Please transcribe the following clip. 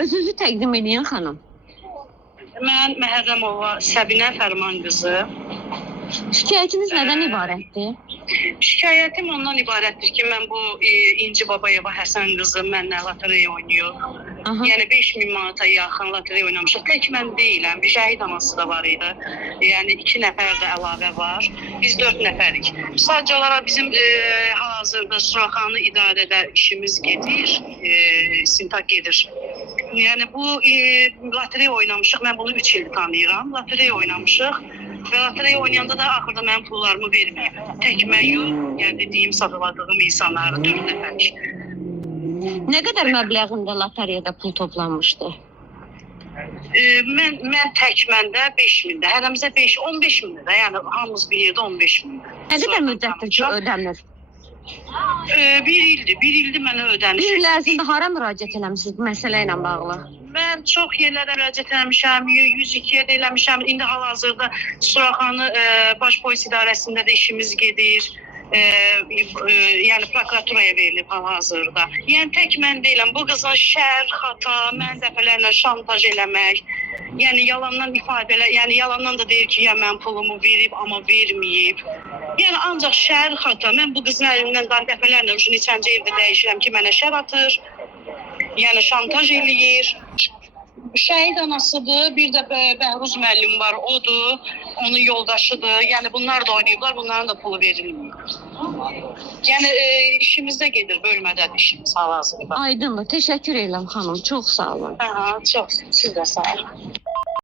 Özünüzü təqdim edin xanım. Mən Məhərrəmova Səbinə Fərman qızı. Şikayətiniz nədən ibarətdir? Şikayətim ondan ibarətdir ki, mən bu İnci Babayeva Həsən qızı mənlə lotereya oynayır. Aha. Yəni 5000 manata yaxın lotereya oynamışıq. Tək mən deyiləm, bir şəhid anası da var idi. Yəni 2 nəfər də əlavə var. Biz 4 nəfərik. Sadəcə olaraq bizim hal-hazırda Suraxanı idarədə işimiz gedir, istintaq gedir. Yəni bu lotereya oynamışıq. Mən bunu 3 il tanıyıram. Lotereya oynamışıq. Və lotereya oynayanda da axırda mənim pullarımı verməyib. Tək mən yox, yəni dediyim, sadaladığım insanları 4 nəfərik. Nə qədər məbləğində lotereyada pul toplanmışdı? Mən tək məndə 5000-də, hərəmizə 15 mindir də, yəni hamımız bir yerdə 15 mindir. Nə qədər müddətdir ki, ödəmir? Bir ildir mənə ödəniş. Bir il ərzində hara müraciət eləmisiniz bu məsələ ilə bağlı? Mən çox yerlərə müraciət eləmişəm, 102-yə də eləmişəm. İndi hal-hazırda Suraxanı Baş Polis İdarəsində də işimiz gedir. Yəni prokuraturaya verilib hal-hazırda. Yəni tək mən deyiləm, bu qızın şər, xata, mən dəfələrlə şantaj eləmək, yəni yalandan ifadələr, yəni yalandan da deyir ki, ya mən pulumu verib, amma verməyib. Yəni ancaq şər, xata, mən bu qızın əlindən dəfələrlə neçənci evdə dəyişirəm ki, mənə şər atır, yəni şantaj eləyir. Şəhid anasıdır, bir də Bəhruz müəllim var, odur, onun yoldaşıdır. Yəni bunlar da oynayıblar, bunların da pulu verilmir. Yəni işimizdə gedir, bölmədədir işimiz hal-hazırda. Aydındır. Təşəkkür edirəm xanım. Çox sağ olun. Çox, siz də sağ olun.